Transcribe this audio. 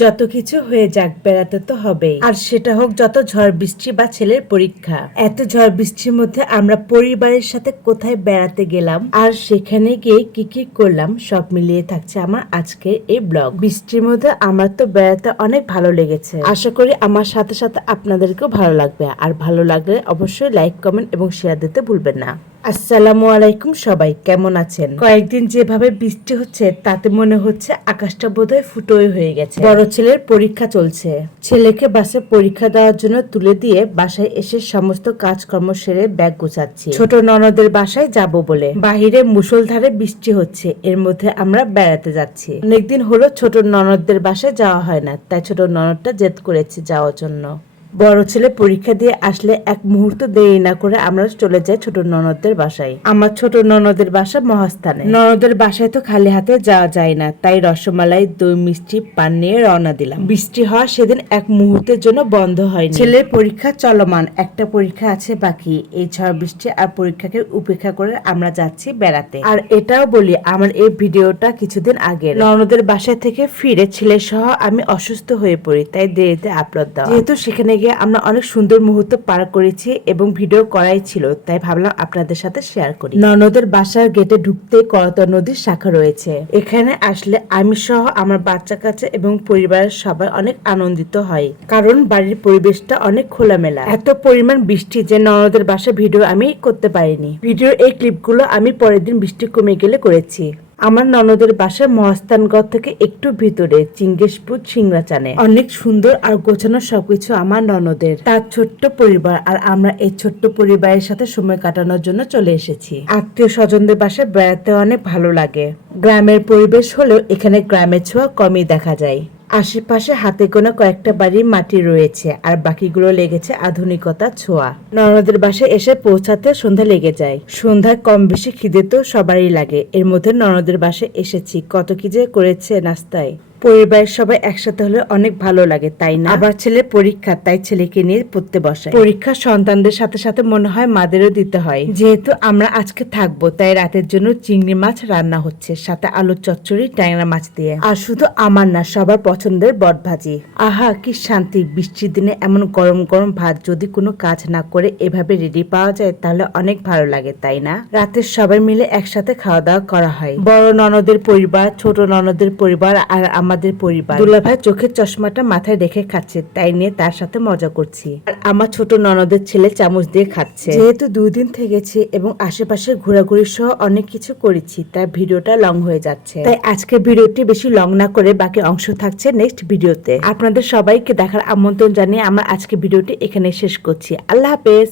যত কিছু হয়ে যাক বেড়াতে তো হবেই, আর সেটা হোক যত ঝড় বৃষ্টি বা ছেলের পরীক্ষা। এত ঝড় বৃষ্টির মধ্যে আমরা পরিবারের সাথে কোথায় বেড়াতে গেলাম আর সেখানে গিয়ে কি কি করলাম সব মিলিয়ে থাকছে আমার আজকের এই ব্লগ। বৃষ্টির মধ্যে আমার তো বেড়াতে অনেক ভালো লেগেছে, আশা করি আমার সাথে সাথে আপনাদেরকেও ভালো লাগবে। আর ভালো লাগলে অবশ্যই লাইক, কমেন্ট এবং শেয়ার দিতে ভুলবেন না। আসসালামু আলাইকুম, সবাই কেমন আছেন? কয়েকদিন যেভাবে বৃষ্টি হচ্ছে তাতে মনে হচ্ছে আকাশটা বোধহয় ফুটোই হয়ে গেছে। বড় ছেলের পরীক্ষা চলছে, ছেলেকে বাসে পরীক্ষা দেওয়ার জন্য তুলে দিয়ে বাসায় এসে সমস্ত কাজকর্ম সেরে ব্যাগ গোছাচ্ছি ছোট ননদের বাসায় যাব বলে। বাহিরে মুষলধারে বৃষ্টি হচ্ছে, এর মধ্যে আমরা বেড়াতে যাচ্ছি। অনেকদিন হলো ছোট ননদদের বাসায় যাওয়া হয় না, তাই ছোট ননদটা জেদ করেছে যাওয়ার জন্য। বড় ছেলে পরীক্ষা দিয়ে আসলে এক মুহূর্ত দেরি না করে আমরা চলে যাই ছোট ননদদের বাসায়। আমার ছোট ননদের বাসা মহাস্থানে। ননদের বাসায় তো খালি হাতে যাওয়া যায় না, তাই রসমালাই, দই, মিষ্টি, পান নিয়ে রওনা দিলাম। বৃষ্টি হওয়া সেদিন এক মুহূর্তের জন্য বন্ধ হয়নি। ছেলের পরীক্ষা চলমান, একটা পরীক্ষা আছে বাকি। এই ঝড় বৃষ্টি আর পরীক্ষাকে উপেক্ষা করে আমরা যাচ্ছি বেড়াতে। আর এটাও বলি, আমার এই ভিডিওটা কিছুদিন আগে। ননদের বাসা থেকে ফিরে ছেলে সহ আমি অসুস্থ হয়ে পড়ি, তাই দেরিতে আপলোড দেওয়া। যেহেতু সেখানে আমরা অনেক সুন্দর মুহূর্ত পার করেছি এবং ভিডিও করাই ছিল, তাই ভাবলাম আপনাদের সাথে শেয়ার করি। ননদের বাসার গেটে ঢুকতে করতোয়া নদীর শাখা রয়েছে। এখানে আসলে আমি সহ আমার বাচ্চা কাচ্চা এবং পরিবারের সবাই অনেক আনন্দিত হয়, কারণ বাড়ির পরিবেশটা অনেক খোলামেলা। এত পরিমাণ বৃষ্টি যে ননদের বাসা ভিডিও আমি করতে পারিনি। ভিডিওর এই ক্লিপগুলো আমি পরের দিন বৃষ্টি কমে গেলে করেছি। আমার ননদের বাসা মহাস্থানগড় থেকে একটু ভিতরে চিঙ্গেশপুর সিংড়াচানে। অনেক সুন্দর আর গোছানো সবকিছু আমার ননদের। তার ছোট্ট পরিবার আর আমরা এই ছোট্ট পরিবারের সাথে সময় কাটানোর জন্য চলে এসেছি। আত্মীয় স্বজনদের বাসায় বেড়াতে অনেক ভালো লাগে। গ্রামের পরিবেশ হলেও এখানে গ্রামের ছোঁয়া কমই দেখা যায়। আশেপাশে হাতে গোনা কয়েকটা বাড়ি মাটি রয়েছে, আর বাকিগুলো লেগেছে আধুনিকতার ছোঁয়া। ননদের বাসায় এসে পৌঁছাতে সন্ধ্যা লেগে যায়। সন্ধ্যায় কম বেশি খিদে তো সবারই লাগে। এর মধ্যে ননদের বাসায় এসেছি, কত কি যে করেছে নাস্তায়। পরিবারের সবাই একসাথে হলে অনেক ভালো লাগে, তাই না? আবার ছেলের পরীক্ষা, তাই ছেলেকে নিয়ে পড়তে বসায়। পরীক্ষা সন্তানদের সাথে সাথে মনে হয় মাদেরও দিতে হয়। যেহেতু আমরা আজকে থাকবো, তাই রাতের জন্য চিংড়ি মাছ রান্না হচ্ছে, সাথে আলুর চচ্চড়ি ট্যাংরা মাছ দিয়ে। আর শুধু আমার না, সবার পছন্দের বট ভাজি। আহা কি শান্তি! বৃষ্টির দিনে এমন গরম গরম ভাত যদি কোনো কাজ না করে এভাবে রেডি পাওয়া যায় তাহলে অনেক ভালো লাগে, তাই না? রাতের সবাই মিলে একসাথে খাওয়া দাওয়া করা হয়। বড় ননদের পরিবার, ছোট ননদের পরিবার আর আমাদের পরিবার। দুলাভাই চোখের চশমাটা মাথায় রেখে খাচ্ছে, তাই নিয়ে তার সাথে মজা করছি। আর আমার ছোট ননদের ছেলে চামচ দিয়ে খাচ্ছে। যেহেতু 2 দিন থেকেছি এবং আশেপাশে ঘোরাঘুরি সহ অনেক কিছু করেছি, তাই ভিডিওটা লং হয়ে যাচ্ছে। তাই আজকে ভিডিওটি বেশি লং না করে বাকি অংশ থাকছে নেক্সট ভিডিওতে। আপনাদের সবাইকে দেখার আমন্ত্রণ জানিয়ে আমার আজকে ভিডিওটি এখানে শেষ করছি। আল্লাহ হাফেজ।